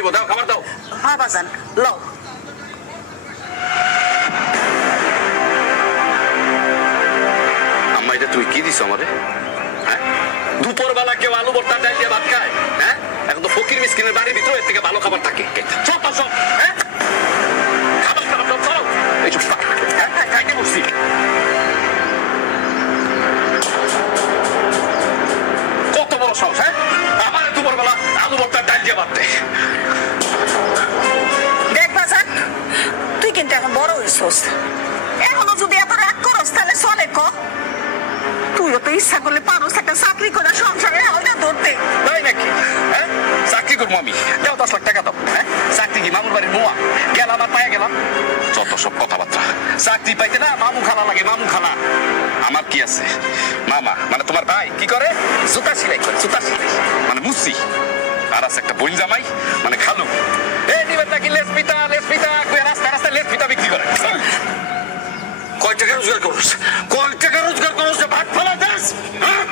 দিব, দাও খাবার দাও। হ্যাঁ বাজান লও। আম্মা এটা তুই কি দিস আমারে? হ্যাঁ, দুপুর বেলা কেউ আলু ভর্তা ডাল দিয়ে ভাত খায়? হ্যাঁ, এখন তো ফকির মিসকিনের বাড়ির ভিতরে এর থেকে ভালো খাবার থাকে। সব সব হ্যাঁ, খাবার খাবার সব চলো এই চুপ হ্যাঁ খাইতে বসছি। কত বড় সাহস হ্যাঁ, আমার দুপুর বেলা আলু ভর্তা ডাল দিয়ে ভাত দেয়। দেখ বাজান, তুই কিন্তু এখন বড় হয়েছিস, এখনো যদি এত রাগ করস তাহলে চলে ক? তুইও তো ইচ্ছা করলে পারস একটা চাকরি করে সংসারের হালটা ধরতে। তাই নাকি? হ্যাঁ, চাকরি করবো আমি, দাও 10 লাখ টাকা দাও। হ্যাঁ, চাকরি কি মামুর বাড়ির মোয়া? গেলাম আর পায়ে গেলাম, যত সব কথাবার্তা। চাকরি পাইতে না মামু খালা লাগে, মামু খালা। আমার কি আছে? মামা মানে তোমার ভাই কি করে? জুতা সেলাই করে, জুতা সেলাই মানে মুসি। আর আছে একটা বোন জামাই মানে খালু। এই দিবেন নাকি লেসপিতা রাস্তায় রাস্তায় লেসপিতা বিক্রি করে। কয় টাকা রোজগার করছ? কয় টাকা রোজগার করছ যে ভাত ফেলা দেশ? হ্যাঁ,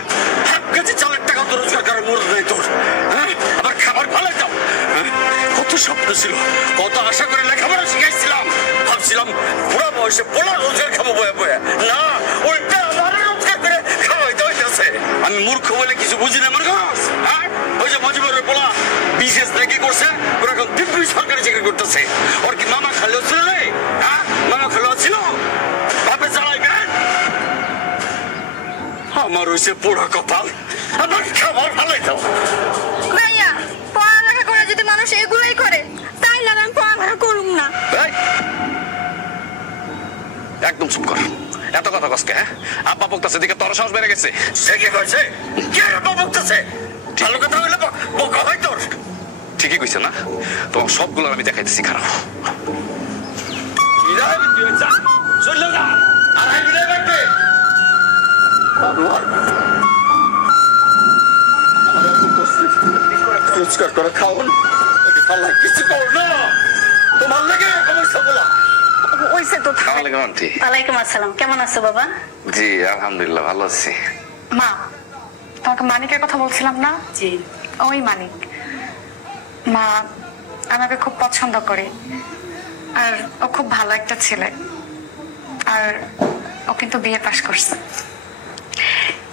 হাফ কেজি চালের টাকা তো রোজগার করার মুরদ নেই তোর। হ্যাঁ, আবার খাবার ফেলে যাও। কত স্বপ্ন ছিল, কত আশা করে লেখাপড়া শিখাইছিলাম, ভাবছিলাম বুড়া বয়সে পোলা রোজগার খাবো বয়ে বয়ে। না, ওইটা আমার রোজগার করে খাওয়াইতে হইতেছে। আমি মূর্খ বলে কিছু বুঝি না মনে করস? হ্যাঁ, ওই যে মজিবরের পোলা বিশেষ চাকরি করছে, ওরা এখন দিব্যি সরকারি চাকরি করতেছে। ওর কি মামা খালেও ছিল রে? হ্যাঁ, মামা খালেও ছিল? বাপে চালাইবেন? আমার হয়েছে পোড়া কপাল, আমার খাবার ভালোই দাও। ভাইয়া পড়ালেখা করে যদি মানুষ এগুলোই করে তাইলে আমি পড়ালেখা করুম না। একদম চুপ কর, এত কথা কসকে? হ্যাঁ, আব্বা বকতেছে দিকে তোর সাহস বেড়ে গেছে। সে কি কইছে? কে আব্বা বকতেছে? ভালো কথা হইলে বকা হয় তোর। ঠিকই কইছে না? তোমার সবগুলো আমি দেখাইতেছি, খারাপ রোজগার করে খাওন কিছু করো না, তোমার লাগে সমস্যা বলা। ওয়ালাইকুম আসসালাম, কেমন আছো বাবা? জি আলহামদুলিল্লাহ ভালো আছি। মা, তোমাকে মানিকের কথা বলছিলাম না? জি। ওই মানিক। মা আমাকে খুব পছন্দ করে, আর ও খুব ভালো একটা ছেলে, আর ও কিন্তু বিয়ে পাশ করছে।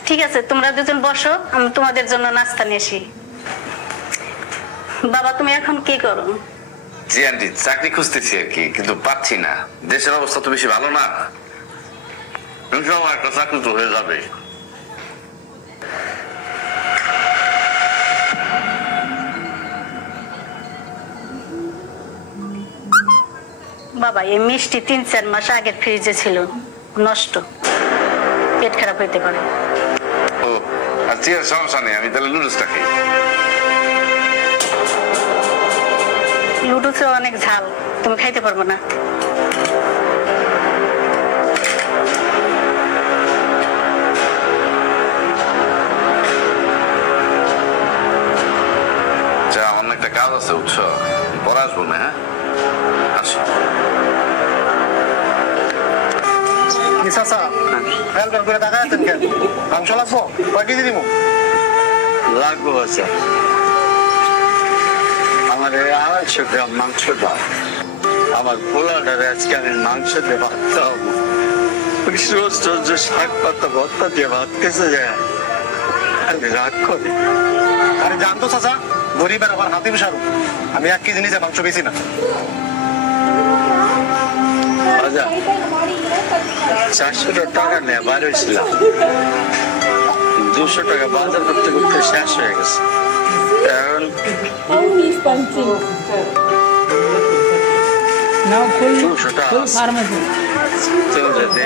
ঠিক আছে, তোমরা দুজন বসো, আমি তোমাদের জন্য নাস্তা নিয়ে আসি। বাবা তুমি এখন কি করো? জি আন্টি, চাকরি খুঁজতেছি আর কি, কিন্তু পাচ্ছি না। দেশের অবস্থা তো বেশি ভালো না। একটা চাকরি তো হয়ে যাবে। বাবা এই মিষ্টি 3-4 মাস আগের ফ্রিজে ছিল, নষ্ট, পেট খারাপ হইতে পারে। ও আচ্ছা, সমস্যা নেই, আমি তাহলে নুডলসটা খাই। লুডুসে অনেক ঝাল, তুমি খাইতে পারবো না। আমার একটা কাজ আছে, উৎস পরে আসবো না। হ্যাঁ আসি। মাংস লাগবো? কয় কেজি দিব? লাগবো স্যার, আমার 250 গ্রাম মাংস দাও। আমার পোলাটার আজকে আমি মাংস দিয়ে ভাত খাওয়াবো। রোজ রোজ শাক পাতা ভর্তা দিয়ে ভাত খেতে যায়, আমি রাগ করি। আরে জানতো চাচা, গরিবের আবার হাতি বিশারু, আমি 1 কেজি নিচে মাংস বেশি না। 400 টাকা নিয়ে বার হয়েছিলাম, 200 টাকা বাজার করতে করতে শেষ হয়ে গেছে। এখন 200 টাকা তুমি যদি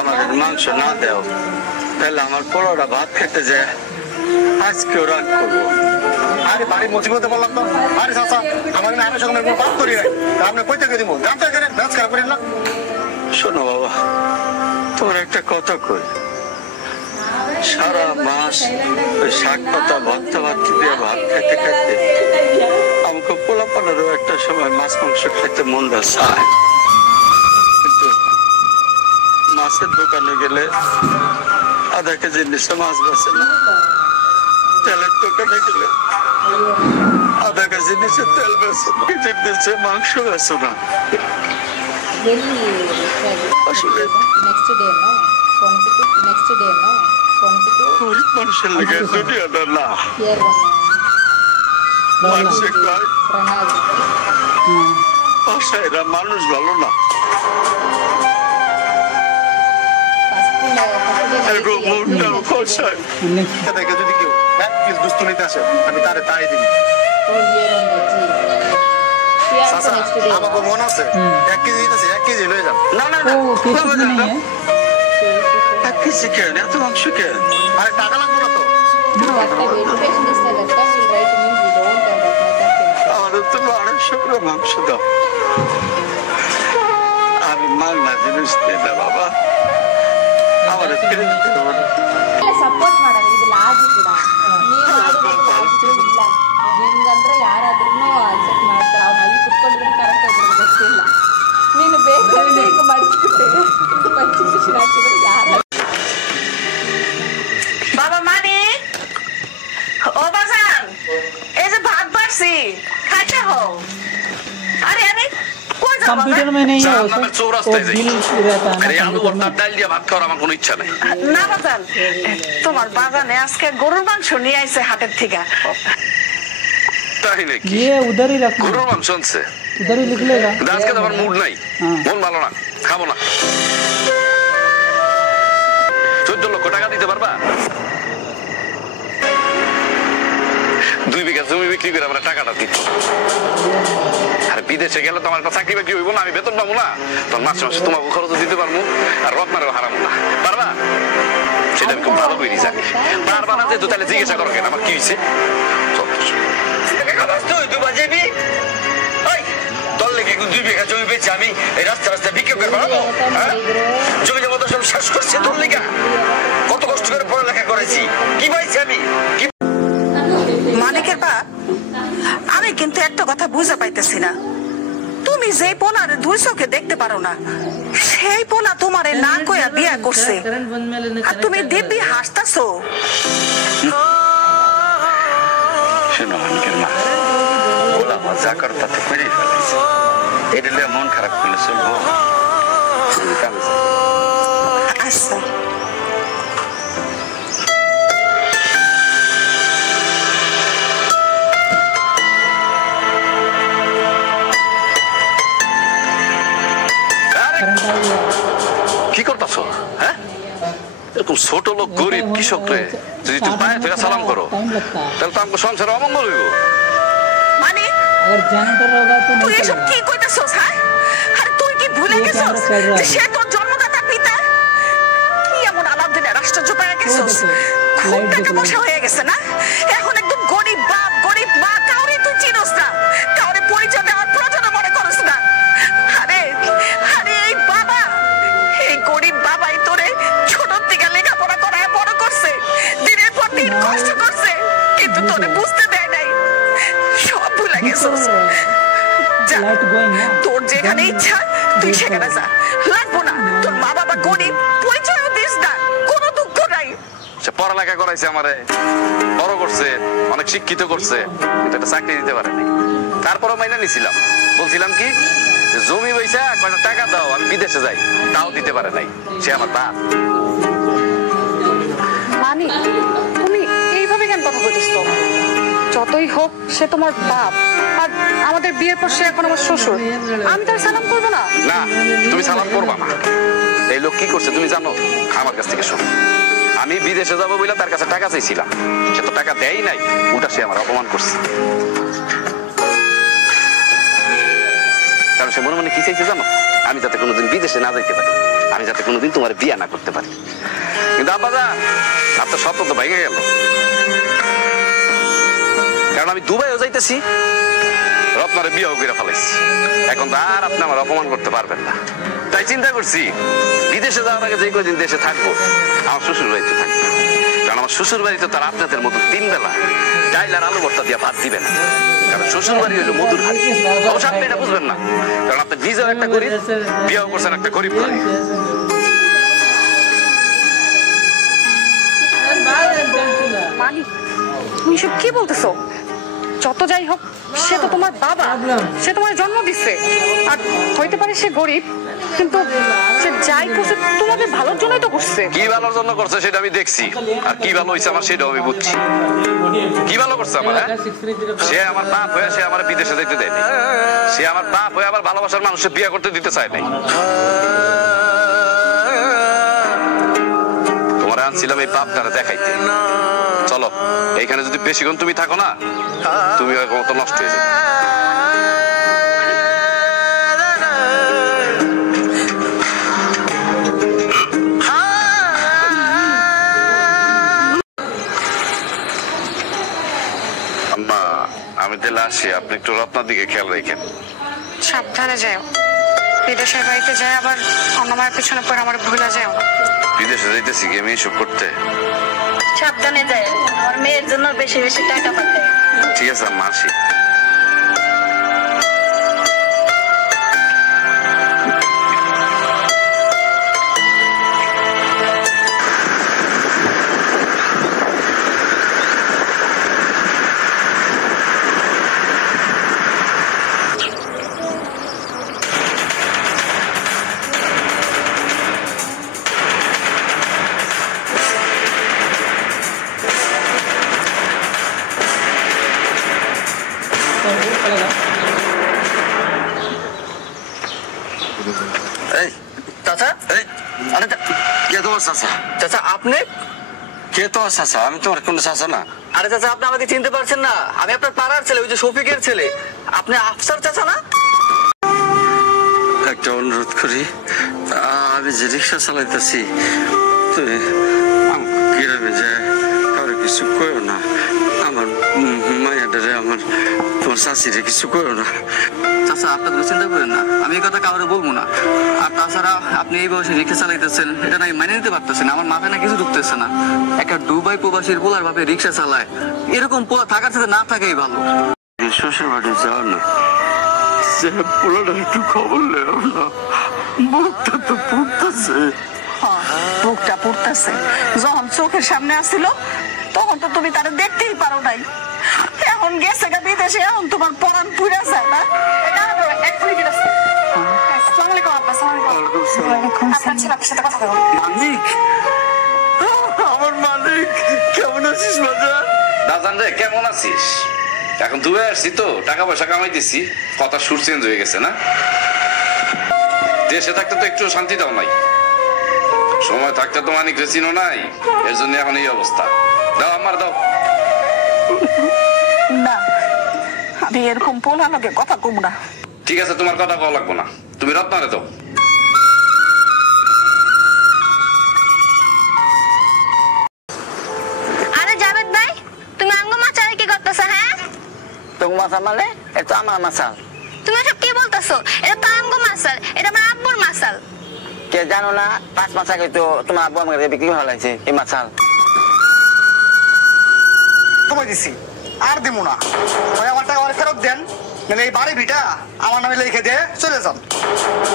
আমাদের মাংস না দেও তাহলে আমার পোড়াটা ভাত খেতে যায়, আজকেও রাগ করবো। আরে বাড়ির মুসিবতে বললাম তো। আরে চাচা, আমার না আমি সঙ্গে পাপ করি নাই, আপনি কই থেকে দিব? দাম থেকে ব্যাস খারাপ করেন না। শোনো বাবা, তোমার একটা কথা কই, সারা মাস ওই শাক পাতা ভর্তা ভাতি দিয়ে ভাত খেতে খেতে আমাকে পোলাপানেরও একটা সময় মাছ মাংস খেতে মনটা চায়, কিন্তু মাছের দোকানে গেলে আধা কেজি নিচে মাছ বেছে না, তেলের দোকানে গেলে আধা কেজি নিচে তেল বেছো না, কেজির নিচে মাংস বেছো না। আসলে গরিব মানুষের লেগে দুনিয়াটা না। মানুষের কয় এরা মানুষ ভালো না, দেখে যদি কেউ এক পিস দুস্তু নিতে আসে আমি তারে তাই দিই। চাচা আমাকে মন আছে 1 কেজি দিতেছে, 1 কেজি লয়ে যান। না না না, 1 কেজি কেন, এত মাংস কেন? আরে টাকা লাগবে না তো। আমাদের তো 250 গ্রাম মাংস দাও। আমি মাংনা জিনিস নেই না বাবা, আমার ಸಪೋರ್ಟ್ ಮಾಡಲ್ಲ, ಇದು ಲಾಜ್ ಕೂಡ ನೀವು ನಿಮ್ಗಂದ್ರೆ ಯಾರಾದ್ರೂ ಅಕ್ಸೆಪ್ಟ್ ಮಾಡ್ತಾರೆ. ಅವ್ನು ಅಲ್ಲಿ ಕುತ್ಕೊಂಡಿದ್ರೆ ಕರೆಕ್ಟ್ ಆಗಿರೋದು ಗೊತ್ತಿಲ್ಲ. ನೀನು ಬೇಕಂದ್ರೆ ಈಗ ಮಡಿಸ್ಬಿಟ್ಟೆ ಪಂಚಮಿಷನ್ ಹಾಕಿದ್ರೆ ಯಾರು বাবা মানি ও বাজান, এই যে ভাত বাড়ছি খাইতে হও। আরে আরে কই যাও? कंप्यूटर में नहीं है वो मैं चौरास्ताয় যাই। बिल रहता है আরে ना আলু कंप्यूटर ভর্তা में। ডাল দিয়ে ভাত খাওয়ার আমার কোনো ইচ্ছা নাই। না বাজান, তোমার বাগানে আজকে গরুর মাংস নিয়ে আইছে হাটের থেকে। তাই নাকি? ये उधर ही रखना, গরুর মাংস আনছে? उधर ही लिख लेगा। কিন্তু আজকে তো আমার মুড নাই, হ্যাঁ। মন ভালো না, খাবো না। 14 লক্ষ টাকা দিতে পারবা? 2 বিঘা জমি বিক্রি করে আমরা টাকাটা দিত। আর বিদেশে গেলে তো আমার একটা চাকরি বাকরি হইব না, আমি বেতন পাবো না, তখন মাসে মাসে তোমাকে খরচ দিতে পারবো আর রত্নারেও হারাবো না। পারবা? সেটা আমি খুব ভালো করে জানি। পারবা না যেহেতু তাহলে জিজ্ঞাসা করো কেন আমার কি হয়েছে। তোর লেগে 2 বিঘা জমি বেচে আমি এই রাস্তা রাস্তায় বিক্রি করে পারবো? জমি জমা তো সব শেষ করছে তোর লেগা। কত কষ্ট করে পড়ালেখা করেছি, কি পাইছি আমি? মালিকের বাপ, আমি কিন্তু একটা কথা বুঝে পাইতেছি না। তুমি যে পোলারে 2 চোখে দেখতে পারো না, সেই পোলা তোমারে না কইয়া বিয়া করছে, আর তুমি দিব্যি হাসতাছো। শোনো অনেকের মা, ওলা মজা করতে তো করেই ফেলেছে, এটা নিয়ে মন খারাপ করলে চলবো? আচ্ছা কি করতেছো? হ্যাঁ, এরকম ছোট লোক গরিব কৃষক রে যদি তুমি পায়ে থেকে সালাম করো তাহলে তো আমাকে সংসারে অমঙ্গল হইব। মানে अगर जनरेटर होगा तो তুই नहीं এসব चलेगा। কি কইতাছস? হ্যাঁ, আরে তুই কি ভুলে গেছস যে সে তোর জন্মদাতা পিতা? কি এমন আলাদিনের আশ্চর্য পেয়ে গেছস? খুব টাকা পয়সা হয়ে গেছে না, এখন একদম গরিব বাপ গরিব মা, কাউরে তুই চিনস না, কাউরে পরিচয় দেওয়ার প্রয়োজন মনে করস না। আরে আরে এই বাবা, এই গরিব বাবাই তোরে ছোট থেকে লেখাপড়া করায় বড় করছে, দিনের পর দিন কষ্ট করছে, কিন্তু তোরে বুঝতে দেয় নাই। সব ভুলে গেছস। যা, लाइट गोइंग ना, তোর যেখানে ইচ্ছা তুই সেখানে যা, লাগবো না। তোর মা বাবা গরিব, পরিচয়ও দিস না, কোনো দুঃখ নাই। সে পড়ালেখা করাইছে আমারে, বড় করছে, অনেক শিক্ষিত করছে, কিন্তু একটা চাকরি দিতে পারেনি। তারপরও মাইনা নিছিলাম, বলছিলাম কি যে জমি পয়সা কয়টা টাকা দাও আমি বিদেশে যাই, তাও দিতে পারে নাই। সে আমার বাপ। মানি তুমি এইভাবে কেন কথা বলতেছো? যতই হোক সে তোমার বাপ, আর আমাদের বিয়ের পর সে এখন আমার শ্বশুর। আমি তার সালাম করবো না? না, তুমি সালাম করবা না। এই লোক কি করছে তুমি জানো? আমার কাছ থেকে শোনো, আমি বিদেশে যাবো বলে তার কাছে টাকা চাইছিলাম, সে তো টাকা দেয় নাই, ওটা সে আমার অপমান করছে। কারণ সে মনে মনে কি চাইছে জানো? আমি যাতে কোনোদিন বিদেশে না যাইতে পারি, আমি যাতে কোনোদিন তোমার বিয়ে না করতে পারি। কিন্তু আব্বাজা, আপনার স্বপ্ন তো ভেঙে গেল। কারণ আমি দুবাইও যাইতেছি, রত্নারে বিয়েও করে ফেলাইছি, এখন তো আর আপনি আমার অপমান করতে পারবেন না। তাই চিন্তা করছি বিদেশে যাওয়ার আগে যে কদিন দেশে থাকবো আমার শ্বশুর বাড়িতে থাকবো। কারণ আমার শ্বশুর বাড়িতে তার আপনাদের মতো 3 বেলা ডাইল আর আলু ভর্তা দিয়ে ভাত দিবে না। কারণ শ্বশুর বাড়ি হইলো মধুর হাড়ি। অবশ্য আপনি এটা বুঝবেন না, কারণ আপনি নিজেও একটা গরিব, বিয়েও করছেন একটা গরিব ঘরে। মানি তুমি সব কি বলতেছো? যত যাই হোক সে তো তোমার বাবা, সে তোমার জন্ম দিচ্ছে। আর হইতে পারে সে গরিব, কিন্তু সে যাই করছে তোমাদের ভালোর জন্যই তো করছে। কি ভালোর জন্য করছে সেটা আমি দেখছি, আর কি ভালো হয়েছে আমার সেটাও আমি বুঝছি। কি ভালো করছে আমার, সে আমার বাপ হয়ে সে আমার বিদেশে যেতে দেয়নি, সে আমার বাপ হয়ে আবার ভালোবাসার মানুষের বিয়ে করতে দিতে চায় নাই। তোমার আনছিলাম এই বাপটারে দেখাইতে। চলো, এইখানে যদি বেশিক্ষণ তুমি থাকো না, তুমি মতো নষ্ট হয়ে যাবে। আম্মা, আমি তাহলে আসি, আপনি একটু রত্নার দিকে খেয়াল রেখেন। সাবধানে যাও, বিদেশের বাড়িতে যাই আবার অন্য মায়ের পিছনে পরে আমার ভুলে যাও। বিদেশে যাইতেছি কি আমি এসব করতে? সাবধানে যায়, আমার মেয়ের জন্য বেশি বেশি টাকা পাঠায়। ঠিক আছে আম্মা, আসি। এই চাচা, এই আরে কে তোমার চাচা? চাচা আপনি? কে তোমার চাচা? আমি তোমার কোনো চাচা না। আরে চাচা, আপনি আমাকে চিনতে পারছেন না? আমি আপনার পাড়ার ছেলে, ওই যে শফিকের ছেলে। আপনি আফসার চাচা না? একটা অনুরোধ করি, আমি যে রিক্সা চালাইতেছি, তুমি গ্রামে যায় কারো কিছু কইও না। আমার মায়াডারে, আমার তোমার চাষিরে কিছু কইও না। চাচা, আপনি কোনো চিন্তা করেন না, আমি এই কথা কাউরে বলবো না। আর তাছাড়া আপনি এই বয়সে রিক্সা চালাইতেছেন, এটা না মেনে নিতে পারতেছেন, আমার মাথায় না কিছু ঢুকতেছে না। একটা দুবাই প্রবাসীর পোলার ভাবে রিক্সা চালায়, এরকম পোলা থাকার সাথে না থাকাই ভালো। শ্বশুর বাড়ি যাও না, সে পোলাটা একটু খবর নেও না, মুখটা তো পুড়তেছে। বুকটা পুড়তেছে, যখন চোখের সামনে আসছিল তখন তো তুমি তারা দেখতেই পারো নাই। এখন গেছে গা বিদেশে, এখন তোমার পরাণ পুড়ে যায় না? মালিক, আমার মালিক, কেমন আছিস বাজার? দাদান রে, কেমন আছিস? এখন দুবে আসছি তো, টাকা পয়সা কামাইতেছি, কথা সুর চেঞ্জ হয়ে গেছে না? দেশে থাকতে তো একটু শান্তি দাও নাই, সময় থাকতে তো মানিক চিনো নাই, এর জন্য এখন এই অবস্থা। দাও আমার, দাও। না, আমি এরকম পোলা লোকে কথা কম না। ঠিক আছে, তোমার কথা কওয়া লাগবো না, তুমি রত্নারে দাও। আরে জাবেদ ভাই, তুমি আঙ্গ মাচারে কি করতেছ? হ্যাঁ, তোমার মাথা মানে এটা আমার মাথা। তুমি এসব কি বলতেছো? এটা তো আঙ্গ মাসাল, এটা আমার আব্বুর মাসাল। কে জানো না, 5 মাস আগে তো তোমার আব্বু আমাকে বিক্রি হলাইছে এই মাছাল। কমাই দিছি, আর দিমু না। ওই আমার টাকা আমার ফেরত দেন, নাহলে এই বাড়ি ভিটা আমার নামে লিখে দিয়ে চলে যান।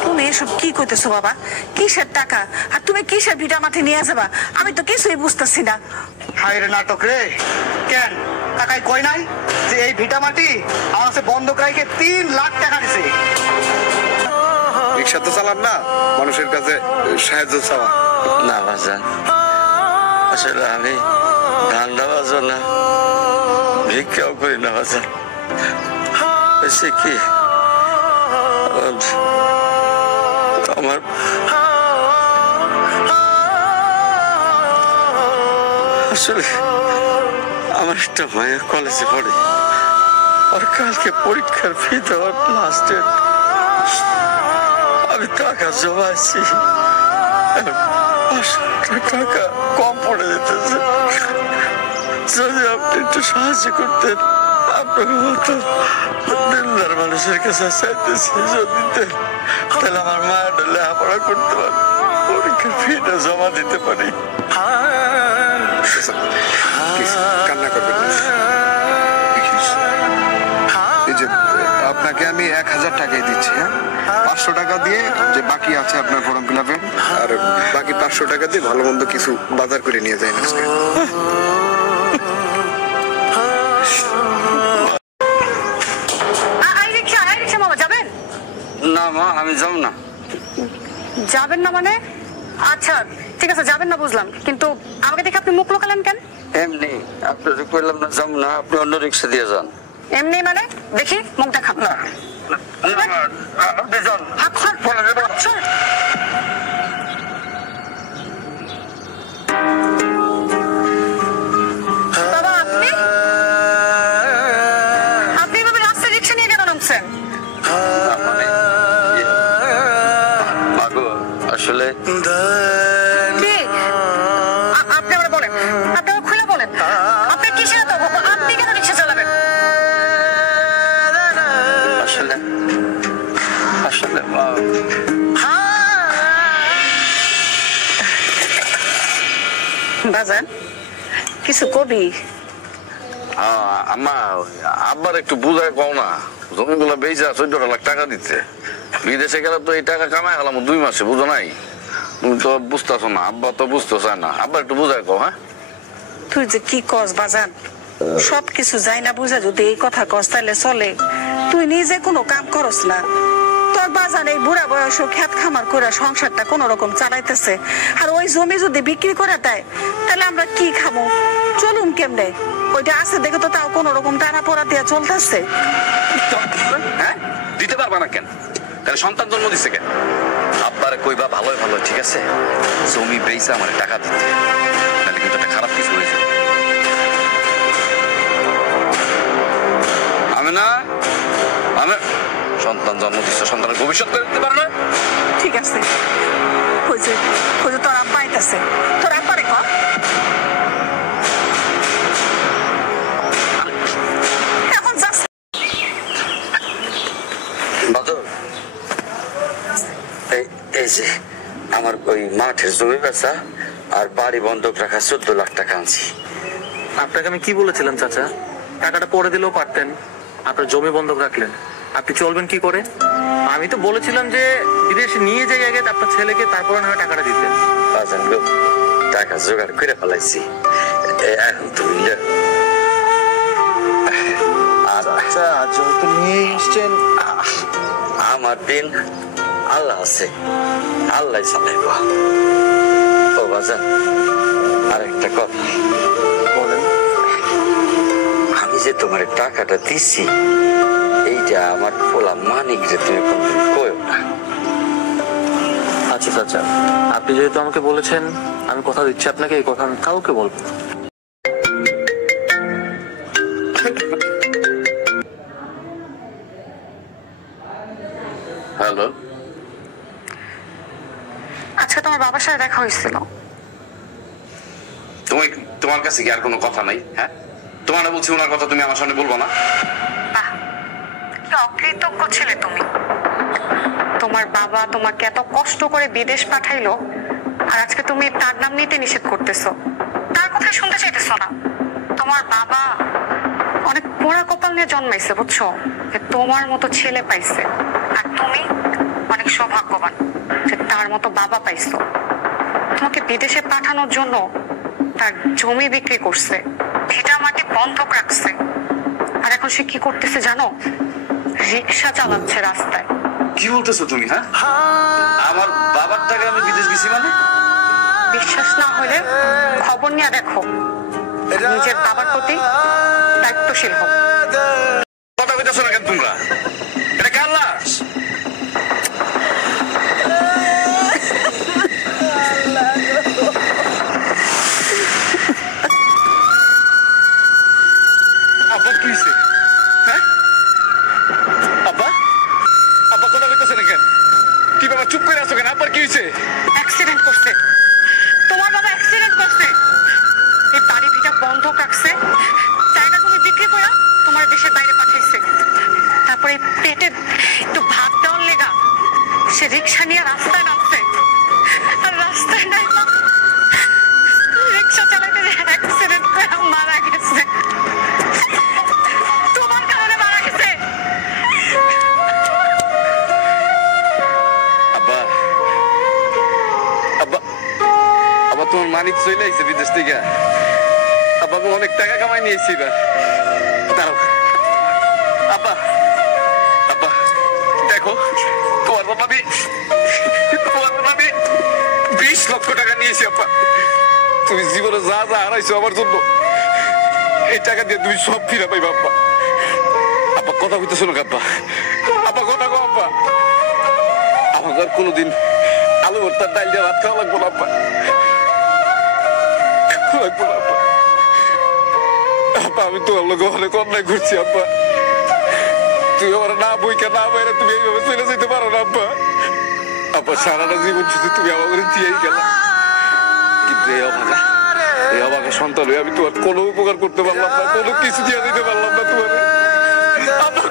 তুমি এসব কি করতেছো বাবা? কিসের টাকা আর তুমি কিসের ভিটা মাঠে নিয়ে যাবা? আমি তো কিছুই বুঝতেছি না। হায় রে নাটক রে! কেন টাকাই কই নাই যে এই ভিটা মাটি আমার কাছে বন্ধক রাখে 3 লাখ টাকা দিছে? রিক্সা তো চালান না, মানুষের কাছে সাহায্য চাওয়া না বাজার, আসলে আমি ধান্দা বাজো না, ভিক্ষাও করি না বাজার। হয়েছে কি, আমার আসলে আমার একটা মায়ের কলেজে পড়ে, আর কালকে পরীক্ষার ফি দেওয়ার লাস্ট ডেট। আমি টাকা জমাইছি, 500 টাকা কম পড়ে যেতেছে। যদি আপনি একটু সাহায্য করতেন, আপনাকে মতো দিনদার মানুষের কাছে চাইতেছি যদি দিতেন, তাহলে আমার মায়ের লেখাপড়া করতে পারি, পরীক্ষার ফিটা জমা দিতে পারি। কান্না করবেন না। এই যে আপনাকে আমি 1000 টাকাই দিচ্ছি, হ্যাঁ? 500 টাকা দিয়ে যে বাকি আছে আপনার ফর্ম ফিল আপের, আর বাকি 500 টাকা দিয়ে ভালো মন্দ কিছু বাজার করে নিয়ে যাই আজকে। না মা, আমি যাব না। যাবেন না মানে? আচ্ছা ঠিক আছে, যাবেন না বুঝলাম, কিন্তু আমাকে দেখে আপনি মুখ লোকালেন কেন? এমনি আপনাদের কইলাম না যাব না, আপনি অন্য রিক্সা দিয়ে যান। এমনি মানে? দেখি মুখ দেখান। না আপনি যান। আচ্ছা। বাবা আপনি এভাবে রাস্তায় রিক্সা নিয়ে কেন নামছেন? মানে মাগো আসলে কি আপনি আমার বলেন, আপনি আমার খুলে বলেন, আপনি কিসের এত আপনি কেন রিক্সা চালাবেন? আসলে আসলে বাজান কিছু কবি? আম্মা আব্বার একটু বুঝায় কও না, জমিগুলো বেচা 14 লাখ টাকা দিচ্ছে, বিদেশে গেলে তো এই টাকা কামাই গেলাম 2 মাসে, বুঝো নাই? তুমি তো বুঝতেছো না, আব্বা তো বুঝতে চায় না, আব্বা একটু বুঝায় কও। হ্যাঁ তুই যে কি কস বাজান, সবকিছু যাই না বুঝা যদি এই কথা কস তাহলে চলে? তুই নিজে কোনো কাম করস না, তোর বাজান এই বুড়া বয়সও খেত খামার করে সংসারটা কোন রকম চালাইতেছে, আর ওই জমি যদি বিক্রি করে দেয় তাহলে আমরা কি খাবো, চলুন কেমনে? ওইটা আছে দেখে তো তাও কোন রকম টানা পড়া দিয়ে চলতেছে। হ্যাঁ দিতে পারবা না কেন? তাহলে সন্তান জন্ম দিচ্ছে কেন? আব্বারে কইবা ভালোই ভালো, ঠিক আছে, জমি বেচা আমার টাকা দিতে, তাহলে কিন্তু একটা খারাপ কিছু হয়েছে। আমি না আমি সন্তান জন্ম দিচ্ছে, সন্তানের ভবিষ্যৎ করে দিতে পারে না। ঠিক আছে, তোর আব্বা আইতাছে, তোর আব্বারে কর। এখন যাস বাদল, এই যে আমার ওই মাঠের জমি বেচা আর বাড়ি বন্ধক রাখা 14 লাখ টাকা আনছি। আপনাকে আমি কি বলেছিলাম চাচা, টাকাটা পরে দিলেও পারতেন, আপনার জমি বন্ধক রাখলেন, আপনি চলবেন কি করে? আমি তো বলেছিলাম যে বিদেশে নিয়ে যাই আগে আপনার ছেলেকে, তারপরে না হয় টাকাটা দিতেন। টাকা জোগাড় করে ফেলাইছি, এখন তুমি আচ্ছা যেহেতু নিয়ে এসছেন, আমার দিন আল্লাহ আছে, আল্লাহ চালাইব। ও বাজান আর একটা কথা বলেন। আমি যে তোমার টাকাটা দিচ্ছি, এইটা আমার পোলা মানিকরে তুমি কোনদিন কইও না। আচ্ছা চাচা, আপনি যেহেতু আমাকে বলেছেন, আমি কথা দিচ্ছি আপনাকে, এই কথা আমি কাউকে বলবো। হ্যালো, আজকে তোমার বাবার সাথে দেখা হয়েছিল। তোমার কাছে কি আর কোনো কথা নাই? হ্যাঁ তোমার না বলছি ওনার কথা তুমি আমার সামনে বলবো না? কি অকৃতজ্ঞ ছেলে তুমি। তোমার বাবা তোমাকে এত কষ্ট করে বিদেশ পাঠাইলো, আর আজকে তুমি তার নাম নিতে নিষেধ করতেছো, তার কথা শুনতে চাইতেছো না। তোমার বাবা অনেক পোড়া কপাল নিয়ে জন্মাইছে, বুঝছো, যে তোমার মতো ছেলে পাইছে, আর তুমি অনেক সৌভাগ্যবান যে তার মতো বাবা পাইছো। তোমাকে বিদেশে পাঠানোর জন্য তার জমি বিক্রি করছে, ভিটা মাটি বন্ধক রাখছে, আর এখন সে কি করতেছে জানো? রিক্সা চালাচ্ছে রাস্তায়। কি বলতেছো তুমি? হ্যাঁ আমার বাবার টাকা আমি বিদেশ গেছি মানে? বিশ্বাস না হলে খবর নিয়ে দেখো, নিজের বাবার প্রতি দায়িত্বশীল হোক। কথা কইতেছো না কেন তোমরা? এটা কার লাশ? আব্বা কি হয়েছে? হ্যাঁ আব্বা, আব্বা কথা কইতেছে না কেন? কি বাবা চুপ করে আছো কেন? আব্বার কি হয়েছে? অ্যাক্সিডেন্ট করছে, তোমার বাবা অ্যাক্সিডেন্ট করছে। এই বাড়ি ভিটা বন্ধক রাখছে, জায়গা তুমি বিক্রি করে তোমার দেশের বাইরে পাঠাইছে, তারপরে পেটে একটু ভাত দেওয়ার লেগা সে রিক্সা নিয়ে রাস্তায় নামছে, আর রাস্তায় নাই রিক্সা চালাতে অ্যাক্সিডেন্ট করে মারা গেছে। তোমার কারণে মারা গেছে। আব্বা, আব্বা, আব্বা তোমার মানিক চলে আইছে বিদেশ থেকে। আব্বা আমি অনেক টাকা কামাই নিয়েছি এবার। দাঁড়াও আব্বা, আব্বা দেখো তোমার আমি 20 লক্ষ টাকা নিয়েছি আব্বা। তুমি জীবনে যা যা হারাইছো আমার জন্য এই টাকা দিয়ে তুমি সব ফিরে পাইবা আব্বা। আব্বা কথা কইতে শোনো আব্বা, আব্বা কথা কো আব্বা। আমাকে আর কোনোদিন আলু ভর্তার ডাল দিয়ে ভাত খাওয়া লাগবো না আব্বা, লাগবো না আব্বা। আব্বা আমি তোমার লোক অনেক অন্যায় করছি আব্বা। তুমি আমার না বইকে না বাইরে তুমি এইভাবে চলে যেতে পারো না আব্বা। আব্বা সারাটা জীবন শুধু তুমি আমার করে দিয়েই গেল, কিন্তু এই অভাগা সন্তান হয়ে আমি তোমার কোনো উপকার করতে পারলাম না, কোনো কিছু দিয়ে দিতে পারলাম না তোমার। আমার